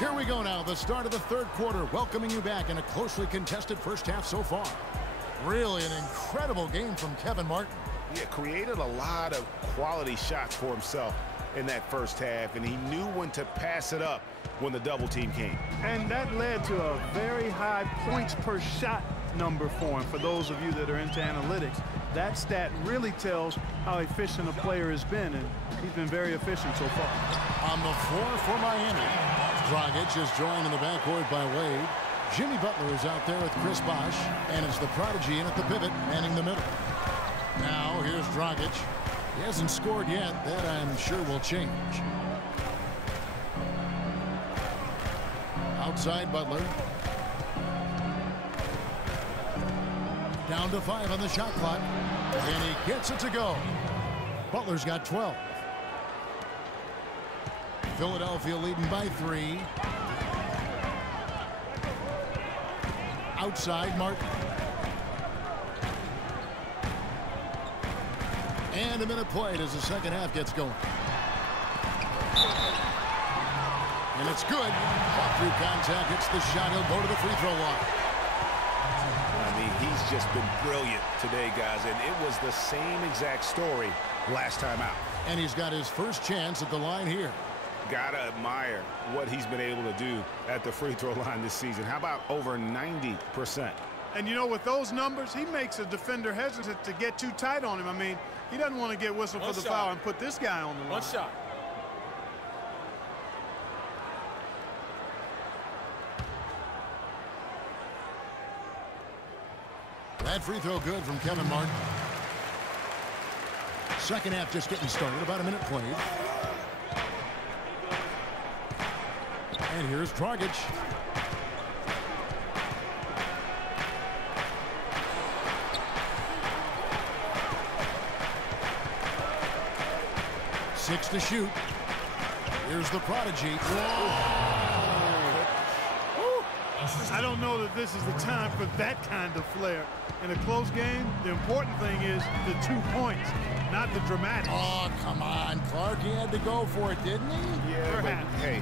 Here we go now, the start of the third quarter, welcoming you back in a closely contested first half so far. Really an incredible game from Kevin Martin. Yeah, created a lot of quality shots for himself in that first half, and he knew when to pass it up when the double team came. And that led to a very high points per shot number for him. For those of you that are into analytics, that stat really tells how efficient a player has been, and he's been very efficient so far. On the floor for Miami, Dragic is joined in the backcourt by Wade. Jimmy Butler is out there with Chris Bosh, and it's the prodigy in at the pivot, manning the middle. Now here's Dragic. He hasn't scored yet. That I'm sure will change. Outside Butler. Down to 5 on the shot clock. And he gets it to go. Butler's got 12. Philadelphia leading by 3. Outside Martin. And a minute played as the second half gets going. And it's good. Caught through contact. Hits the shot. He'll go to the free throw line. I mean, he's just been brilliant today, guys. And it was the same exact story last time out. And he's got his first chance at the line here. Gotta admire what he's been able to do at the free throw line this season. How about over 90%? And you know, with those numbers, he makes a defender hesitant to get too tight on him. I mean, he doesn't want to get whistled for the foul and put this guy on the line. One shot. That free throw good from Kevin Martin. Second half just getting started. About a minute played. And here's Dragic. Six to shoot. Here's the prodigy. I don't know that this is the time for that kind of flair. In a close game, the important thing is the 2 points, not the dramatics. Oh, come on, Clark. He had to go for it, didn't he? Yeah, but hey.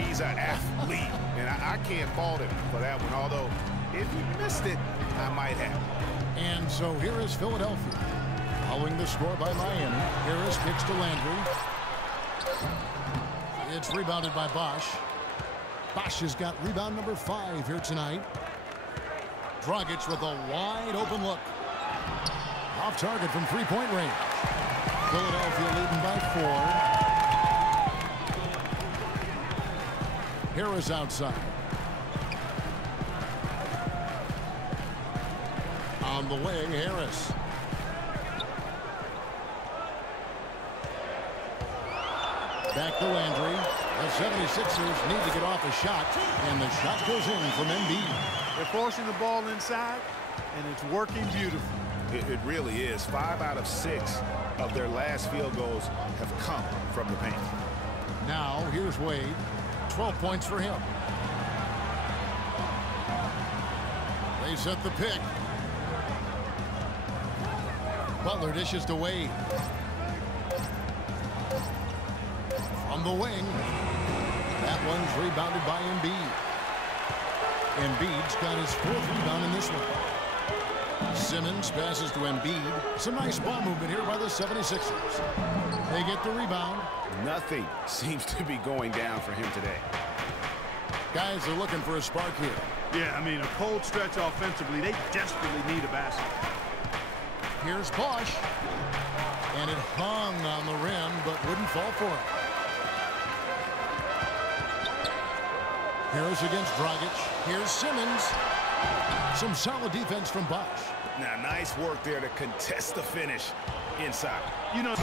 He's an athlete, and I can't fault him for that one. Although, if he missed it, I might have. And so here is Philadelphia. Following the score by Miami. Harris kicks to Landry. It's rebounded by Bosh. Bosh has got rebound number 5 here tonight. Dragic with a wide open look. Off target from three-point range. Philadelphia leading by 4. Harris outside. On the wing, Harris. Back to Landry. The 76ers need to get off a shot, and the shot goes in from Embiid. They're forcing the ball inside, and it's working beautifully. It really is. 5 out of 6 of their last field goals have come from the paint. Now, here's Wade. 12 points for him. They set the pick. Butler dishes to Wade. From the wing. That one's rebounded by Embiid. Embiid's got his 4th rebound in this one. Simmons passes to Embiid. Some nice ball movement here by the 76ers. They get the rebound. Nothing seems to be going down for him today. Guys are looking for a spark here. Yeah, I mean, a cold stretch offensively. They desperately need a basket. Here's Bosh. And it hung on the rim, but wouldn't fall for it. Harris against Dragic. Here's Simmons. Some solid defense from Bosh. Now, nice work there to contest the finish inside. You know,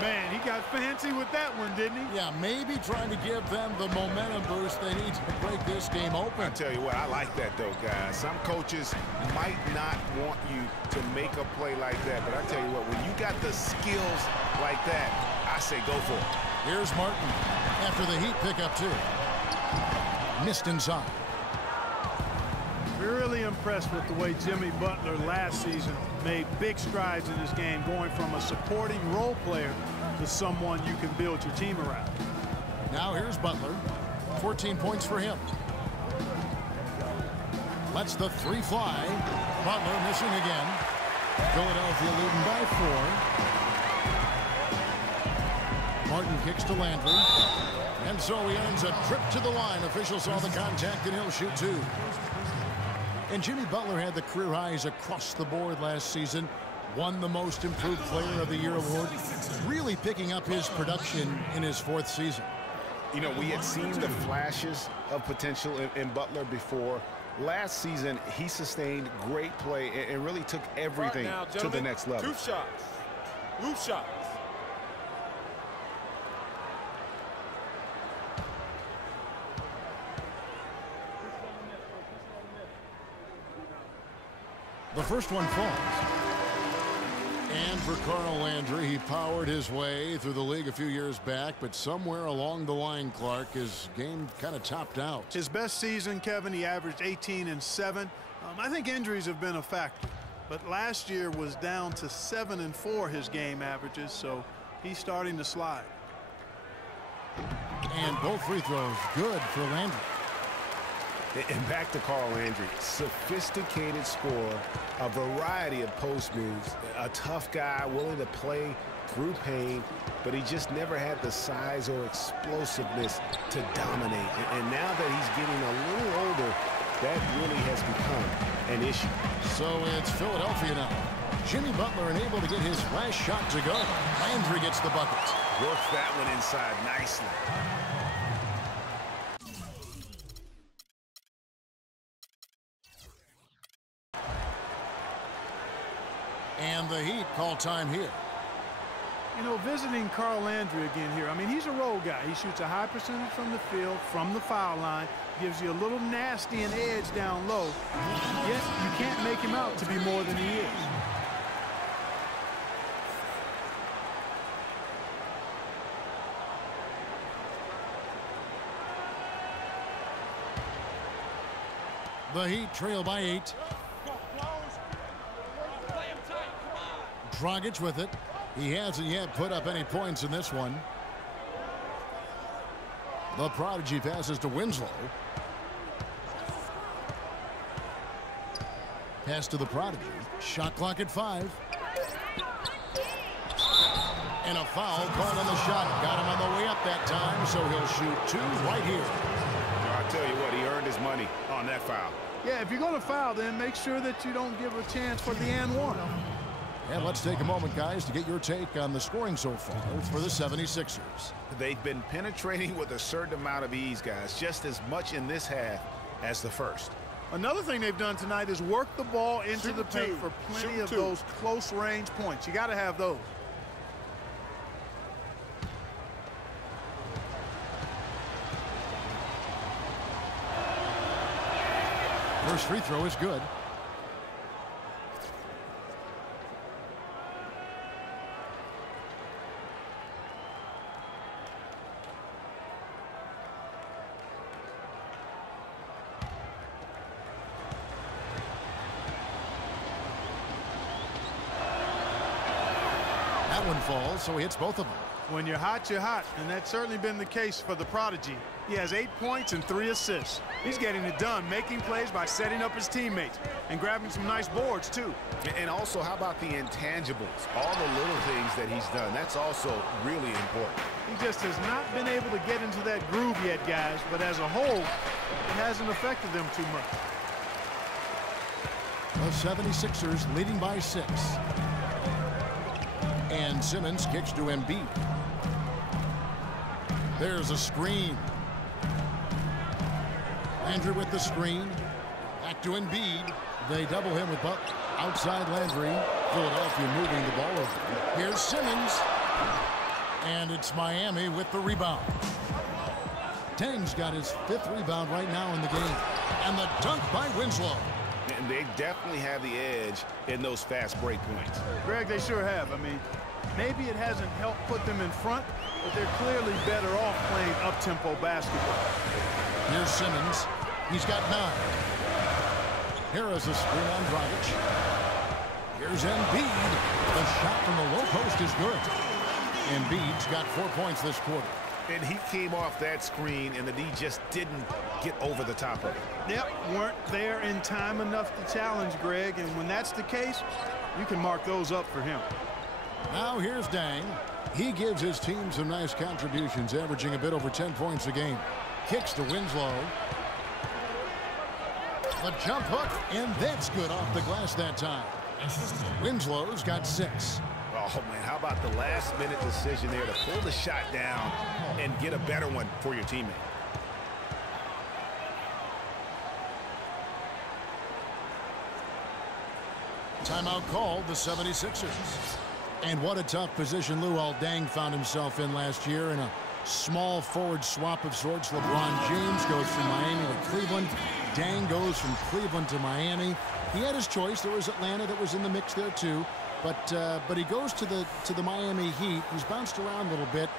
man, he got fancy with that one, didn't he? Yeah, maybe trying to give them the momentum boost they need to break this game open. I tell you what, I like that, though, guys. Some coaches might not want you to make a play like that, but I tell you what, when you got the skills like that, I say go for it. Here's Martin after the Heat pick up 2. Missed inside. Really impressed with the way Jimmy Butler last season made big strides in his game, going from a supporting role player to someone you can build your team around. Now here's Butler. 14 points for him. Lets the three fly. Butler missing again. Philadelphia leading by 4. Martin kicks to Landry. And so he earns a trip to the line. Officials saw the contact and he'll shoot 2. And Jimmy Butler had the career highs across the board last season. Won the Most Improved Player of the Year award. Really picking up his production in his 4th season. You know, we had seen the flashes of potential in Butler before. Last season, he sustained great play and really took everything now, to the next level. 2 shots. Loop shots. The first one falls. And for Carl Landry, he powered his way through the league a few years back, but somewhere along the line, Clark, his game kind of topped out. His best season, Kevin, he averaged 18 and 7. I think injuries have been a factor, but last year was down to 7 and 4 his game averages, so he's starting to slide. And both free throws good for Landry. And back to Carl Landry, sophisticated scorer, a variety of post moves, a tough guy willing to play through pain, but he just never had the size or explosiveness to dominate. And now that he's getting a little older, that really has become an issue. So it's Philadelphia now. Jimmy Butler unable to get his last shot to go. Landry gets the bucket. Works that one inside nicely. And the Heat call time here. You know, visiting Carl Landry again here. I mean, he's a role guy. He shoots a high percentage from the field, from the foul line, gives you a little nasty and edge down low. Yet you can't make him out to be more than he is. The Heat trail by 8. Dragic with it. He hasn't yet put up any points in this one. The Prodigy passes to Winslow. Pass to the Prodigy. Shot clock at 5. And a foul called on the shot. Got him on the way up that time, so he'll shoot 2 right here. I'll tell you what, he earned his money on that foul. Yeah, if you're going to foul, then make sure that you don't give a chance for the and one. And let's take a moment, guys, to get your take on the scoring so far for the 76ers. They've been penetrating with a certain amount of ease, guys, just as much in this half as the first. Another thing they've done tonight is work the ball into the paint for plenty of those close-range points. You got to have those. First free throw is good. That one falls, so he hits both of them. When you're hot, and that's certainly been the case for the Prodigy. He has 8 points and 3 assists. He's getting it done, making plays by setting up his teammates and grabbing some nice boards, too. And also, how about the intangibles? All the little things that he's done. That's also really important. He just has not been able to get into that groove yet, guys, but as a whole, it hasn't affected them too much. The 76ers leading by 6. And Simmons kicks to Embiid. There's a screen. Landry with the screen. Back to Embiid. They double him with Butler. Outside Landry. Philadelphia moving the ball over. Here's Simmons. And it's Miami with the rebound. Tang's got his 5th rebound right now in the game. And the dunk by Winslow. And they definitely have the edge in those fast break points. Greg, they sure have. I mean, maybe it hasn't helped put them in front, but they're clearly better off playing up-tempo basketball. Here's Simmons. He's got 9. Here is a screen on Dragic. Here's Embiid. The shot from the low post is good. Embiid's got 4 points this quarter. And he came off that screen, and the D just didn't get over the top of it. Yep, weren't there in time enough to challenge Greg, and when that's the case, you can mark those up for him. Now here's Dang. He gives his team some nice contributions, averaging a bit over 10 points a game. Kicks to Winslow. The jump hook, and that's good off the glass that time. Winslow's got 6. Oh, man, how about the last-minute decision there to pull the shot down and get a better one for your teammate? Timeout called, the 76ers. And what a tough position Luol Deng found himself in last year in a small forward swap of sorts. LeBron James goes from Miami to Cleveland. Deng goes from Cleveland to Miami. He had his choice. There was Atlanta that was in the mix there too. But he goes to the Miami Heat. He's bounced around a little bit,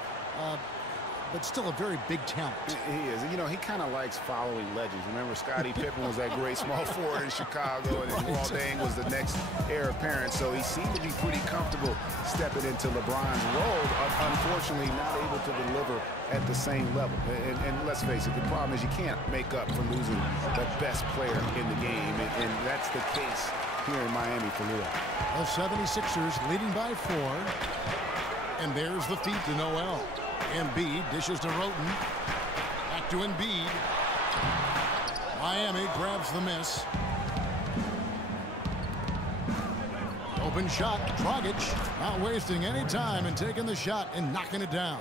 but still a very big talent. He is. You know, he kind of likes following legends. Remember, Scottie Pippen was that great small forward in Chicago, and Luol Deng was the next heir apparent. So he seemed to be pretty comfortable stepping into LeBron's role. Unfortunately, not able to deliver at the same level. And let's face it, the problem is you can't make up for losing the best player in the game, and that's the case here in Miami for Luol. The 76ers leading by 4. And there's the feed to Noel. Embiid dishes to Roten. Back to Embiid. Miami grabs the miss. Open shot. Dragic not wasting any time and taking the shot and knocking it down.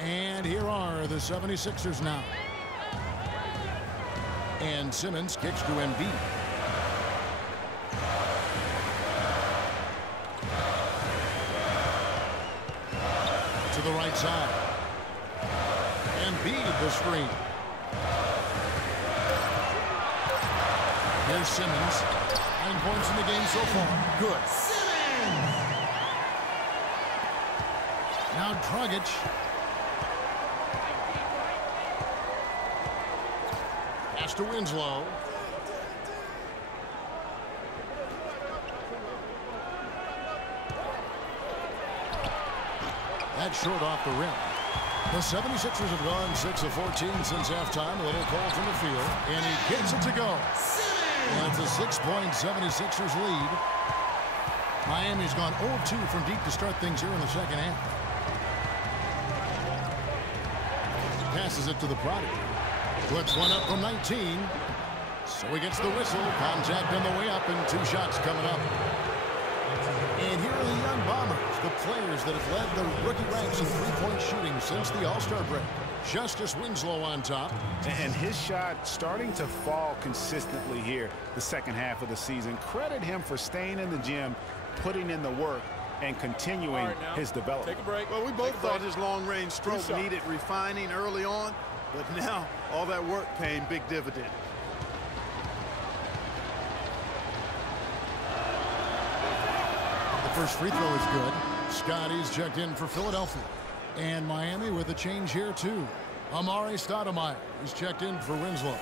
And here are the 76ers now. And Simmons kicks to Embiid. To the right side. Embiid the screen. Here's Simmons. 9 points in the game so far. Good. Simmons! Now Dragic. Pass to Winslow. That's short off the rim. The 76ers have gone 6 of 14 since halftime. A little call from the field, and he gets it to go. And it's a 6-point 76ers lead. Miami's gone 0-2 from deep to start things here in the second half. Passes it to the prodigy. Puts one up from 19. So he gets the whistle. Contact on the way up, and 2 shots coming up. And here are the young Bombers, the players that have led the rookie ranks in three-point shooting since the All-Star break. Justice Winslow on top. And his shot starting to fall consistently here the second half of the season. Credit him for staying in the gym, putting in the work, and continuing his development. Take a break. Well, we both thought his long-range stroke needed refining early on, but now all that work paying big dividends. The first free throw is good. Scotty's checked in for Philadelphia. And Miami with a change here, too. Amari Stoudemire is checked in for Winslow.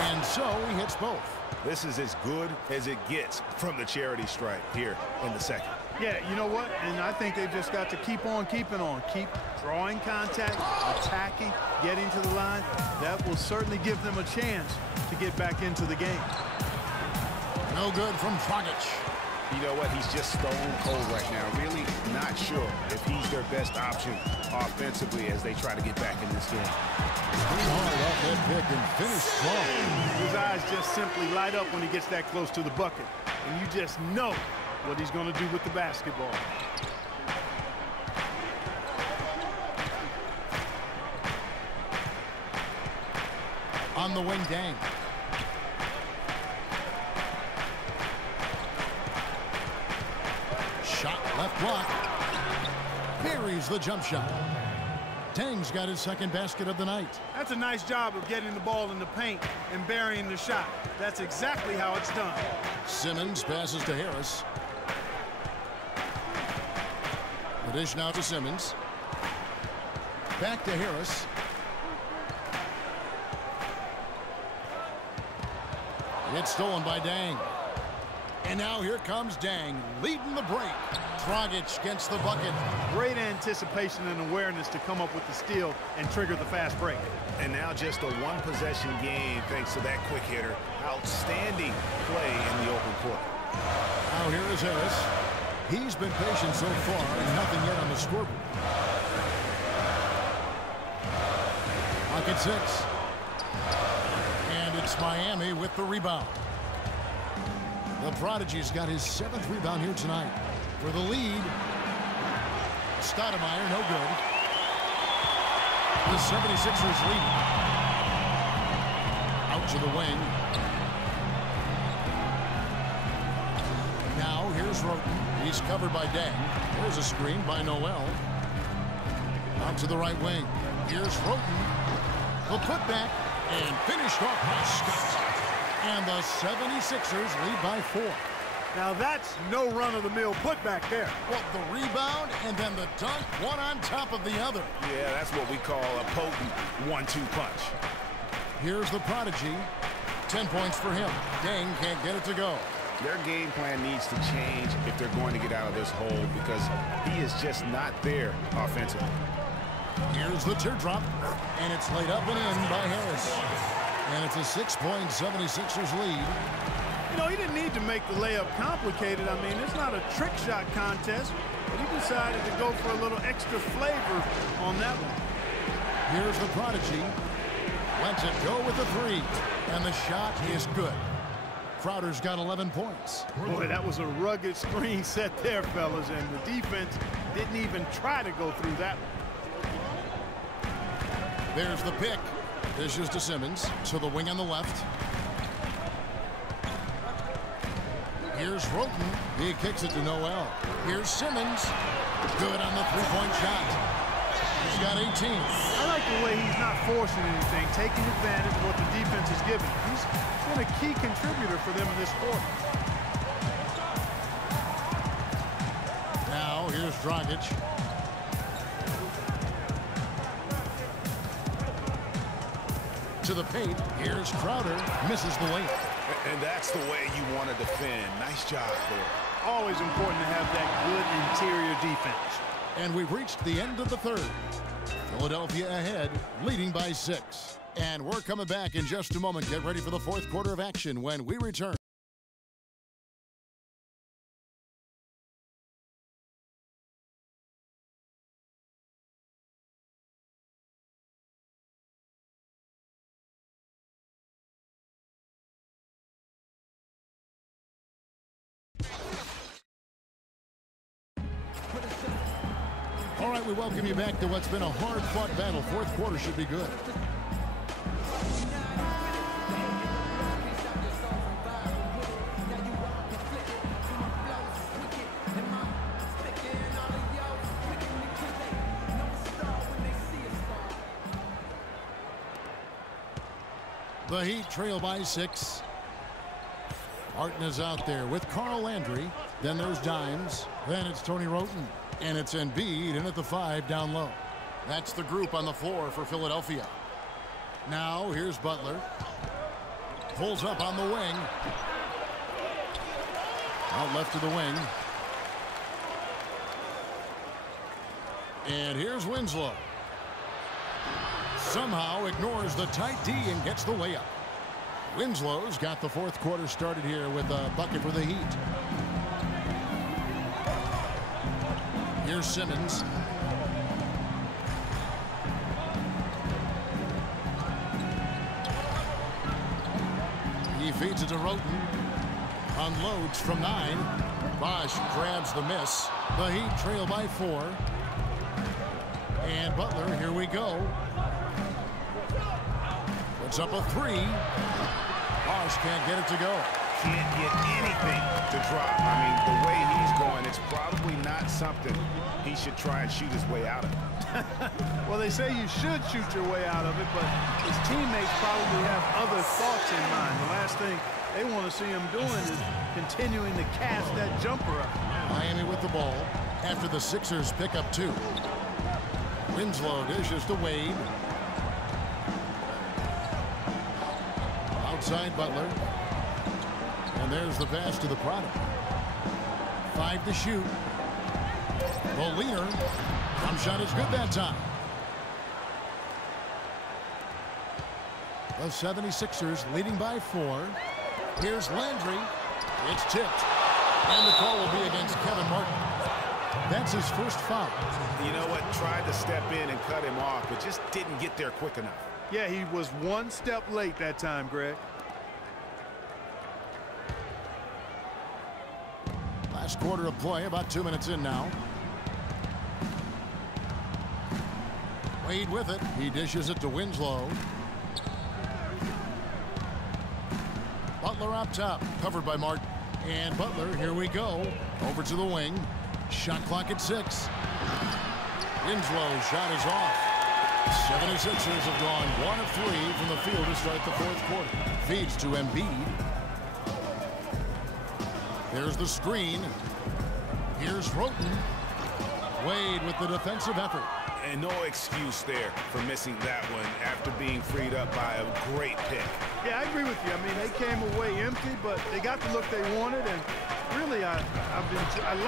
And so he hits both. This is as good as it gets from the charity stripe here in the second. Yeah, you know what? And I think they've just got to keep on keeping on. Keep drawing contact, attacking, getting to the line. That will certainly give them a chance to get back into the game. No good from Dragic. You know what? He's just stone cold right now. Really not sure if he's their best option offensively as they try to get back in this game. Pretty hard off that pick and finish strong. His eyes just simply light up when he gets that close to the bucket. And you just know what he's going to do with the basketball. On the wing, Deng. Shot left block. Buries the jump shot. Deng's got his second basket of the night. That's a nice job of getting the ball in the paint and burying the shot. That's exactly how it's done. Simmons passes to Harris. The dish now to Simmons. Back to Harris. It's stolen by Dang. And now here comes Dang, leading the break. Dragic gets the bucket. Great anticipation and awareness to come up with the steal and trigger the fast break. And now just a one-possession game thanks to that quick hitter. Outstanding play in the open court. Now here is Harris. He's been patient so far, and nothing yet on the scoreboard. Pocket 6. And it's Miami with the rebound. The Prodigy's got his 7th rebound here tonight. For the lead, Stoudemire, no good. The 76ers lead. Out to the wing. Now here's Roten. He's covered by Dang. There's a screen by Noel. Out to the right wing. Here's Roten. The putback and finished off by Scott. And the 76ers lead by 4. Now that's no run-of-the-mill putback there. Well, the rebound and then the dunk, one on top of the other. Yeah, that's what we call a potent 1-2 punch. Here's the Prodigy. 10 points for him. Dang can't get it to go. Their game plan needs to change if they're going to get out of this hole because he is just not there offensively. Here's the teardrop, and it's laid up and in by Harris. And it's a 6-point 76ers lead. You know, he didn't need to make the layup complicated. I mean, it's not a trick shot contest, but he decided to go for a little extra flavor on that one. Here's the Prodigy. Lets it go with the 3, and the shot is good. Crowder's got 11 points. Boy, that was a rugged screen set there, fellas, and the defense didn't even try to go through that one. There's the pick. Dishes to Simmons, to the wing on the left. Here's Roten. He kicks it to Noel. Here's Simmons. Good on the 3-point shot. He's got 18. I like the way he's not forcing anything, taking advantage of what the defense is giving. He's been a key contributor for them in this quarter. Now here's Dragic. To the paint. Here's Crowder. Misses the layup. And that's the way you want to defend. Nice job there. Always important to have that good interior defense. And we've reached the end of the third. Philadelphia ahead, leading by 6. And we're coming back in just a moment. Get ready for the fourth quarter of action when we return. All right, we welcome you back to what's been a hard-fought battle. Fourth quarter should be good. The Heat trail by 6. Martin is out there with Carl Landry. Then there's Dimes. Then it's Tony Roten. And it's Embiid in at the 5 down low. That's the group on the floor for Philadelphia. Now here's Butler. Pulls up on the wing. Out left to the wing. And here's Winslow. Somehow ignores the tight D and gets the layup. Winslow's got the fourth quarter started here with a bucket for the Heat. Here's Simmons. He feeds it to Roten. Unloads from 9. Bosch grabs the miss. The Heat trail by 4. And Butler, here we go. Puts up a 3. Bosch can't get it to go. Can't get anything to drop. I mean, the way he's going, it's probably not something he should try and shoot his way out of. Well, they say you should shoot your way out of it, but his teammates probably have other thoughts in mind. The last thing they want to see him doing is continuing to cast that jumper up. Miami with the ball after the Sixers pick up 2. Winslow dishes to Wade. Outside Butler. And there's the pass to the product. 5 to shoot. The leader. Jump shot is good that time. The 76ers leading by 4. Here's Landry. It's tipped. And the call will be against Kevin Martin. That's his first foul. You know what? Tried to step in and cut him off, but just didn't get there quick enough. Yeah, he was one step late that time, Greg. Last quarter of play, about 2 minutes in now. Wade with it. He dishes it to Winslow. Butler up top, covered by Martin. And Butler, here we go. Over to the wing. Shot clock at 6. Winslow's shot is off. 76ers have gone 1 of 3 from the field to start the 4th quarter. Feeds to Embiid. There's the screen. Here's Roten. Wade with the defensive effort. And no excuse there for missing that one after being freed up by a great pick. Yeah, I agree with you. I mean, they came away empty, but they got the look they wanted, and really, I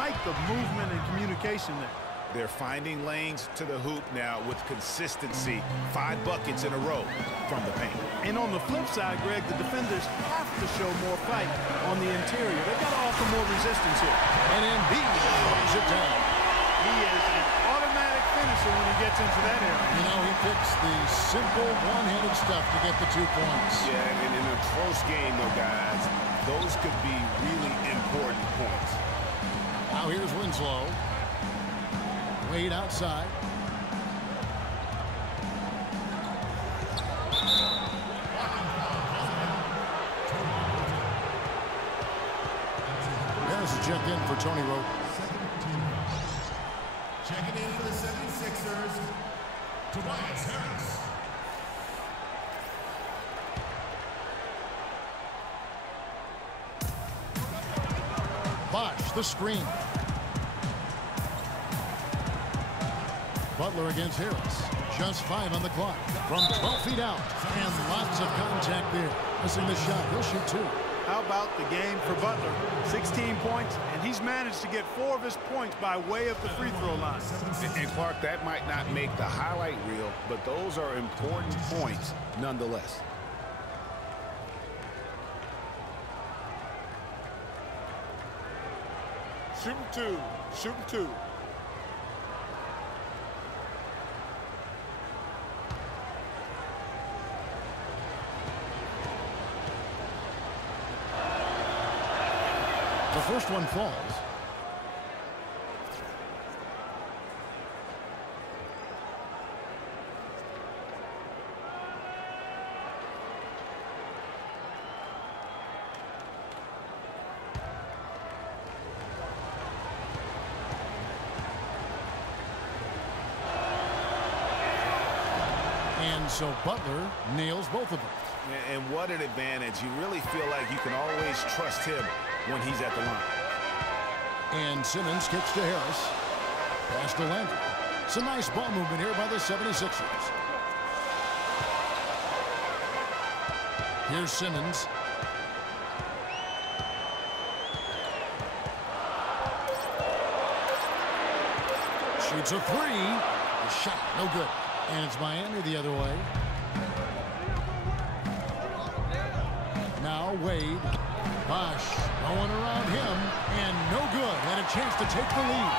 like the movement and communication there. They're finding lanes to the hoop now with consistency. 5 buckets in a row from the paint. And on the flip side, Greg, the defenders have to show more fight on the interior. They've got to offer more resistance here. And Embiid throws it down. He is an automatic finisher when he gets into that area. You know, he picks the simple one-handed stuff to get the 2 points. Yeah, and in a close game, though, guys, those could be really important points. Now here's Winslow. Wade outside. There's a check in for Tony Roten. Checking in for the 76ers, Tobias Harris. Bosh, the screen. Butler against Harris. Just 5 on the clock. From 12 feet out. And lots of contact there. Missing the shot. He'll shoot 2. How about the game for Butler? 16 points, and he's managed to get 4 of his points by way of the free throw line. And Clark, that might not make the highlight reel, but those are important points nonetheless. Shooting 2. Shooting 2. The first one falls. And so Butler nails both of them. And what an advantage. You really feel like you can always trust him when he's at the line. And Simmons kicks to Harris. Pass to Landry. Some nice ball movement here by the 76ers. Here's Simmons. Shoots a 3. The shot, no good. And it's Miami the other way. Now Wade. Bosh, no one around him, and no good. Had a chance to take the lead.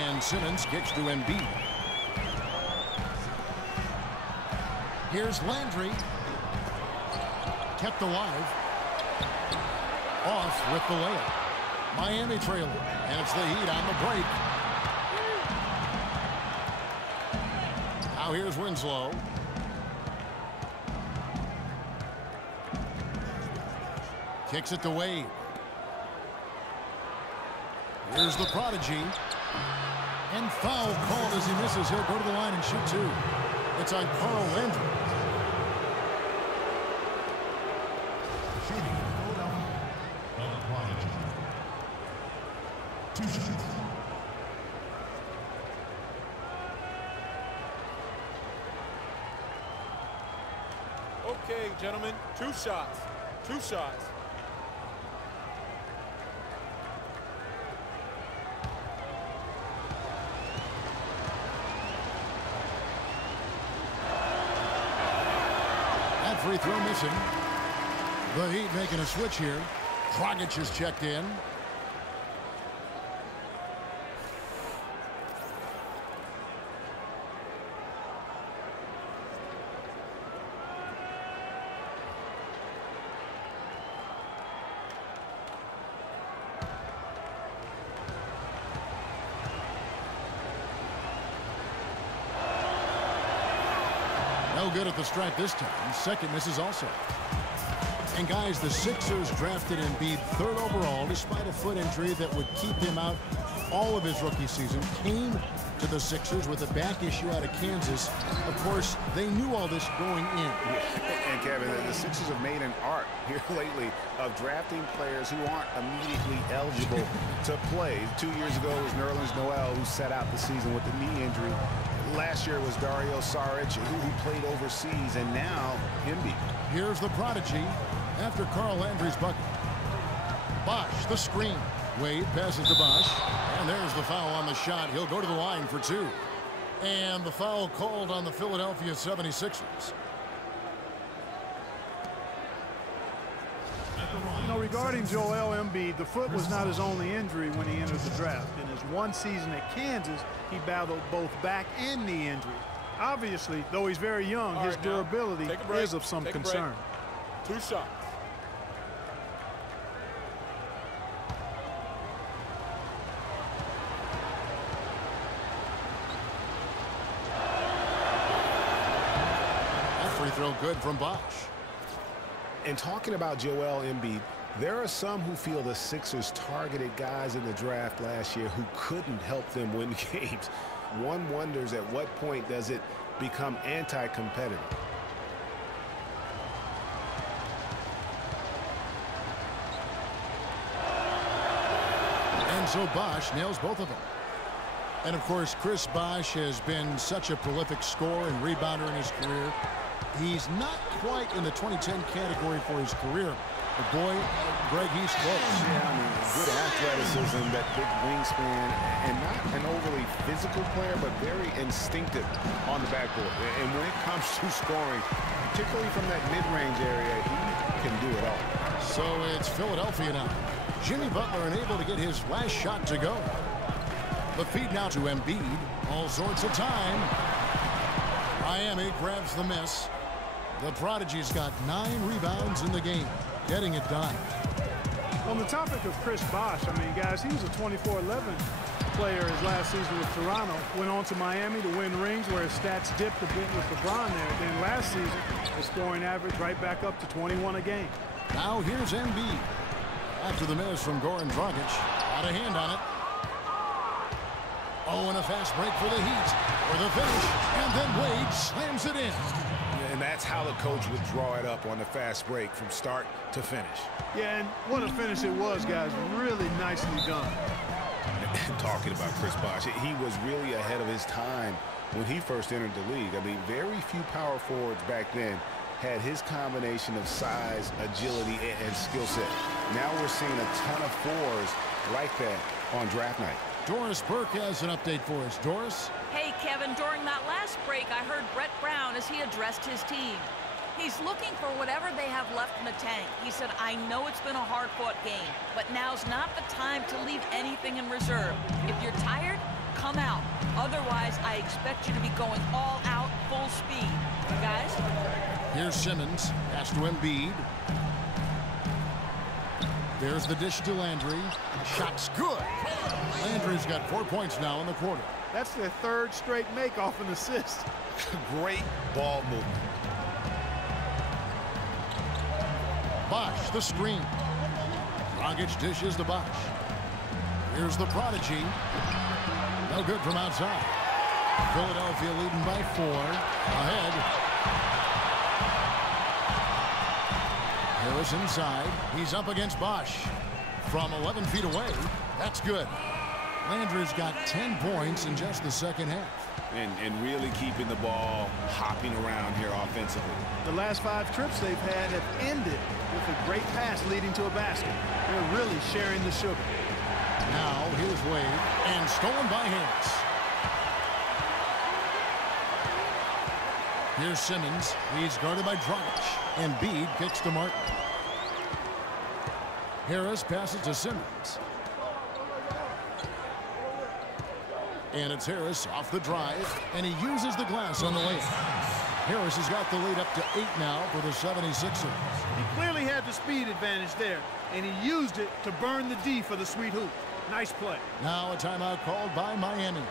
And Simmons kicks to Embiid. Here's Landry. Kept alive. Off with the layup. Miami trailing, and it's the Heat on the break. Now here's Winslow. Kicks it to Wade. Here's the prodigy. And foul called as he misses. He'll go to the line and shoot 2. It's on Carl Landry. Shooting the prodigy. 2 shots. Okay, gentlemen, 2 shots. 2 shots. That free throw missing. The Heat making a switch here. Dragic is checked in. No good at the stripe this time. Second misses also. And guys, the Sixers drafted Embiid 3rd overall despite a foot injury that would keep him out all of his rookie season. Came to the Sixers with a back issue out of Kansas. Of course, they knew all this going in. And Kevin, the Sixers have made an art here lately of drafting players who aren't immediately eligible to play. 2 years ago it was Nerlens Noel who sat out the season with the knee injury. Last year it was Dario Saric who played overseas, and now Embiid. Here's the prodigy after Carl Landry's bucket. Bosh, the screen. Wade passes to Bosh, and there's the foul on the shot. He'll go to the line for 2. And the foul called on the Philadelphia 76ers. You know, regarding Joel Embiid, the foot was not his only injury when he entered the draft. In his 1 season at Kansas, he battled both back and knee injuries. Obviously, though he's very young, his durability is of some concern. 2 shots. That free throw good from Bosh. And talking about Joel Embiid, there are some who feel the Sixers targeted guys in the draft last year who couldn't help them win games. One wonders at what point does it become anti-competitive. And so Bosh nails both of them. And of course, Chris Bosh has been such a prolific scorer and rebounder in his career. He's not quite in the 2010 category for his career. But boy, Greg, he's close. Yeah, I mean, good athleticism, that big wingspan, and not an overly physical player, but very instinctive on the backboard. And when it comes to scoring, particularly from that mid-range area, he can do it all. So it's Philadelphia now. Jimmy Butler unable to get his last shot to go. The feed now to Embiid. All sorts of time. Miami grabs the miss. The prodigy's got 9 rebounds in the game, getting it done. On the topic of Chris Bosh, I mean, guys, he was a 24-11 player his last season with Toronto. Went on to Miami to win rings where his stats dipped a bit with LeBron there. Then last season, the scoring average right back up to 21 a game. Now here's Embiid. After the miss from Goran Dragic. Got a hand on it. Oh, and a fast break for the Heat. For the finish. And then Wade slams it in. And that's how the coach would draw it up on the fast break from start to finish. Yeah, and what a finish it was, guys. Really nicely done. Talking about Chris Bosh, he was really ahead of his time when he first entered the league. I mean, very few power forwards back then had his combination of size, agility, and skill set. Now we're seeing a ton of fours like that on draft night. Doris Burke has an update for us. Doris? Hey, Kevin, during that last break, I heard Brett Brown as he addressed his team. He's looking for whatever they have left in the tank. He said, I know it's been a hard-fought game, but now's not the time to leave anything in reserve. If you're tired, come out. Otherwise, I expect you to be going all out, full speed. Guys? Here's Simmons. Pass to Embiid. There's the dish to Landry. Shot's good. Landry's got 4 points now in the quarter. That's their 3rd straight make off an assist. Great ball movement. Bosh, the screen. Dragic dishes to Bosh. Here's the prodigy. No good from outside. Philadelphia leading by 4. Ahead. Harris inside. He's up against Bosh. From 11 feet away. That's good. Landry's got 10 points in just the second half. And really keeping the ball hopping around here offensively. The last 5 trips they've had have ended with a great pass leading to a basket. They're really sharing the sugar. Now here's Wade, and stolen by Harris. Here's Simmons. He's guarded by Dragic. Embiid kicks to Martin. Harris passes to Simmons. And it's Harris off the drive, and he uses the glass on the layup. Harris has got the lead up to 8 now for the 76ers. He clearly had the speed advantage there, and he used it to burn the D for the sweet hoop. Nice play. Now a timeout called by Miami.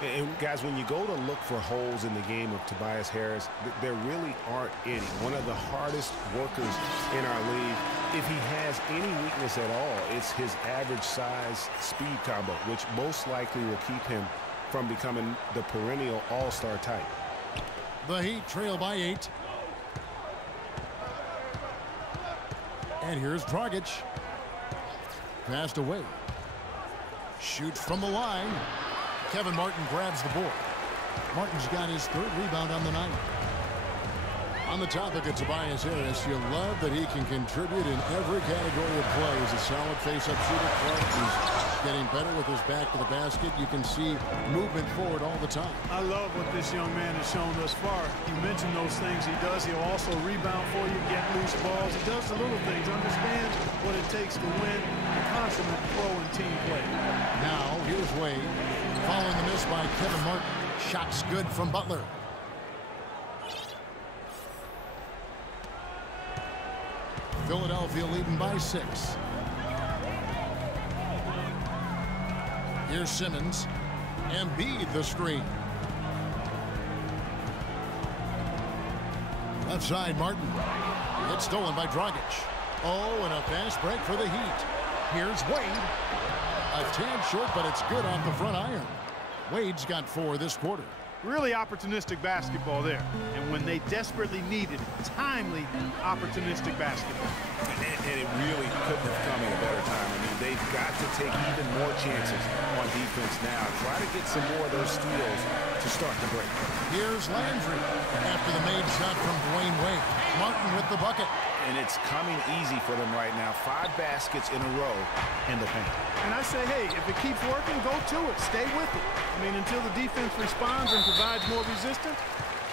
And guys, when you go to look for holes in the game of Tobias Harris, there really aren't any. One of the hardest workers in our league. If he has any weakness at all, it's his average size speed combo, which most likely will keep him from becoming the perennial all-star type. The Heat trail by 8. And here's Dragic. Passed away. Shoots from the line. Kevin Martin grabs the board. Martin's got his 3rd rebound on the night. On the topic of Tobias Harris, you love that he can contribute in every category of play. He's a solid face-up shooter. He's getting better with his back to the basket. You can see movement forward all the time. I love what this young man has shown thus far. You mentioned those things he does. He'll also rebound for you, get loose balls. He does the little things, understands what it takes to win, a consummate pro and team play. Now, here's Wade. Following the miss by Kevin Martin. Shot's good from Butler. Philadelphia leading by 6. Here's Simmons. Embiid the screen. Left side, Martin. It's stolen by Dragic. Oh, and a fast break for the Heat. Here's Wade. A tad short, but it's good off the front iron. Wade's got 4 this quarter. Really opportunistic basketball there. And when they desperately needed it, timely, opportunistic basketball. And it really couldn't have come at a better time. I mean, they've got to take even more chances on defense now. Try to get some more of those steals to start the break. Here's Landry after the made shot from Dwayne Wade. Martin with the bucket. And it's coming easy for them right now. 5 baskets in a row in the paint. And I say, hey, if it keeps working, go to it. Stay with it. I mean, until the defense responds and provides more resistance,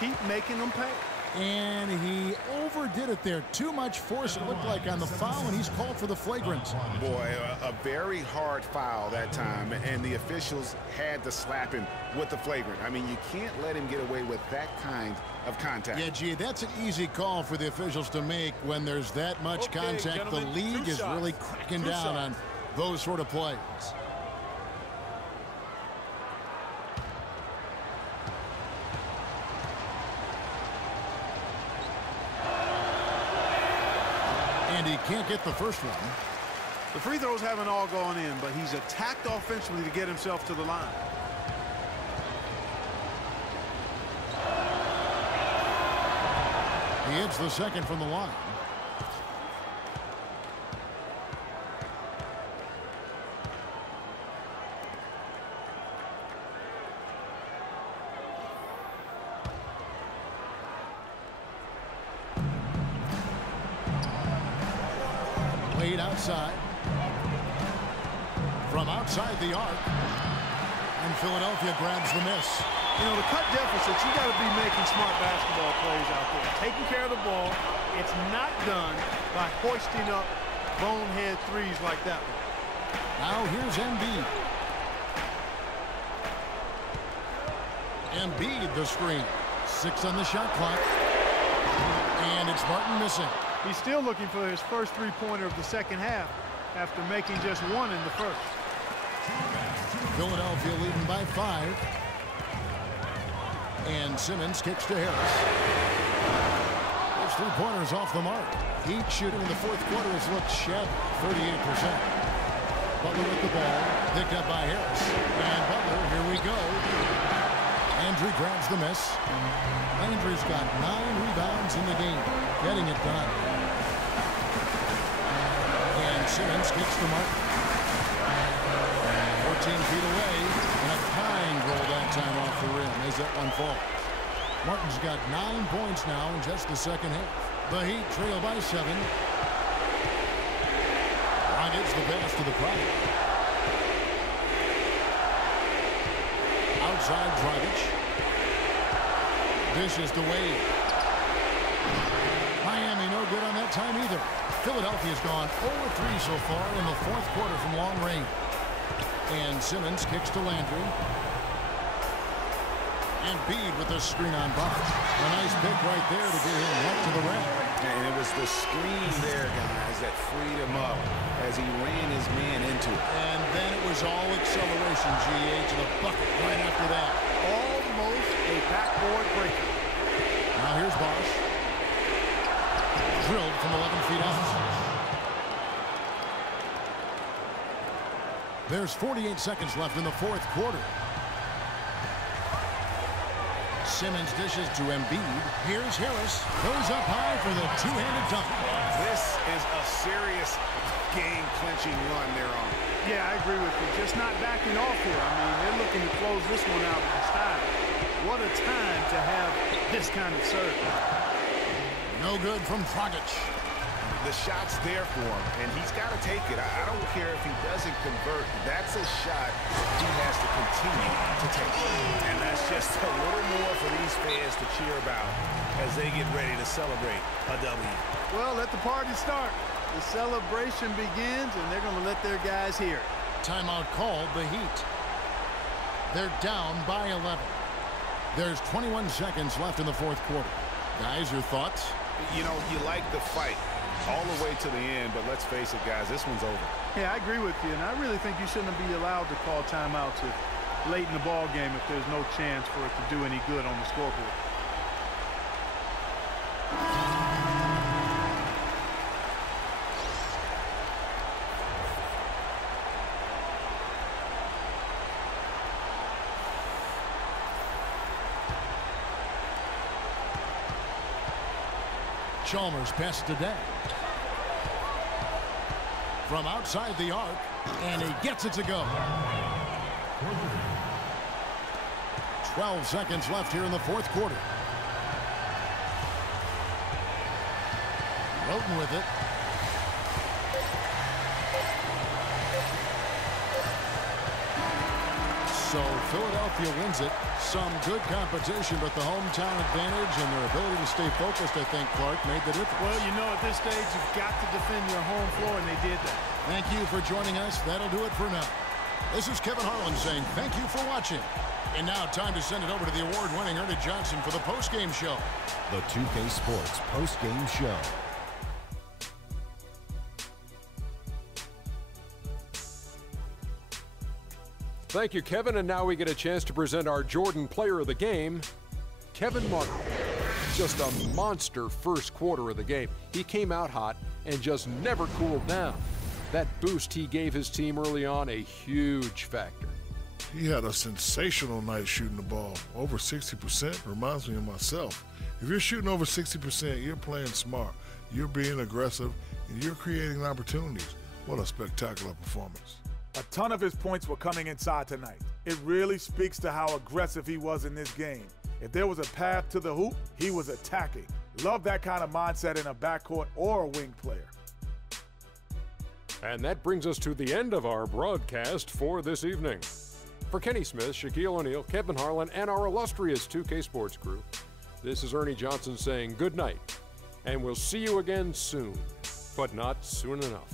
keep making them pay. And he overdid it there. Too much force, it looked like, on the foul, and he's called for the flagrant. Boy, a very hard foul that time, and the officials had to slap him with the flagrant. I mean, you can't let him get away with that kind of contact. Yeah, gee, that's an easy call for the officials to make when there's that much contact. The league is really cracking down on those sort of plays. And he can't get the first one. The free throws haven't all gone in, but he's attacked offensively to get himself to the line. He hits the second from the line. Wade outside. From outside the arc. And Philadelphia grabs the miss. You know, the cut deficits, you got to be making smart basketball plays out there. Taking care of the ball. It's not done by hoisting up bonehead threes like that one. Now here's Embiid. Embiid the screen. 6 on the shot clock. And it's Martin missing. He's still looking for his first three-pointer of the second half after making just 1 in the first. Philadelphia leading by 5. And Simmons kicks to Harris. Those 3-pointers off the mark. Heat shooting in the fourth quarter has looked shabby, 38%. Butler with the ball, picked up by Harris. And Butler, here we go. Landry grabs the miss. Landry's got 9 rebounds in the game, getting it done. And Simmons kicks to Martin. 14 feet away, and a kind roll that time off the rim as that one falls. Martin's got 9 points now in just the second half. The Heat trail by 7. Gets the pass to the product. Outside Dragic. Dishes to Wade. Miami no good on that time either. Philadelphia's gone 0-3 so far in the fourth quarter from long range. And Simmons kicks to Landry. Embiid with a screen on Bosh. A nice pick right there to get him right to the rim. And it was the screen there, guys, that freed him up as he ran his man into it. And then it was all acceleration, GA, to the bucket right after that. Almost a backboard breaker. Now here's Bosh. Drilled from 11 feet out. There's 48 seconds left in the fourth quarter. Simmons dishes to Embiid. Here's Harris. Goes up high for the two-handed dunk. This is a serious game-clinching run they're on. Yeah, I agree with you. Just not backing off here. I mean, they're looking to close this one out in style. What a time to have this kind of serve. No good from Dragic. The shot's there for him, and he's got to take it. I don't care if he doesn't convert. That's a shot he has to continue to take. And that's just a little more for these fans to cheer about as they get ready to celebrate a W. Well, let the party start. The celebration begins, and they're going to let their guys hear it. Timeout called the Heat. They're down by 11. There's 21 seconds left in the fourth quarter. Guys, your thoughts? You know, you like the fight all the way to the end, but let's face it, guys, this one's over. Yeah, I agree with you, and I really think you shouldn't be allowed to call timeouts late in the ball game if there's no chance for it to do any good on the scoreboard. Chalmers passes to Day. From outside the arc, and he gets it to go. 12 seconds left here in the fourth quarter. Roten with it. So Philadelphia wins it. Some good competition, but the hometown advantage and their ability to stay focused, I think, Clark, made the difference. Well, you know, at this stage, you've got to defend your home floor, and they did that. Thank you for joining us. That'll do it for now. This is Kevin Harlan saying thank you for watching. And now time to send it over to the award-winning Ernie Johnson for the post-game show. The 2K Sports post-game show. Thank you, Kevin. And now we get a chance to present our Jordan Player of the Game, Kevin Martin. Just a monster first quarter of the game. He came out hot and just never cooled down. That boost he gave his team early on, a huge factor. He had a sensational night shooting the ball. Over 60% reminds me of myself. If you're shooting over 60%, you're playing smart. You're being aggressive, and you're creating opportunities. What a spectacular performance. A ton of his points were coming inside tonight. It really speaks to how aggressive he was in this game. If there was a path to the hoop, he was attacking. Love that kind of mindset in a backcourt or a wing player. And that brings us to the end of our broadcast for this evening. For Kenny Smith, Shaquille O'Neal, Kevin Harlan, and our illustrious 2K Sports crew, this is Ernie Johnson saying good night, and we'll see you again soon, but not soon enough.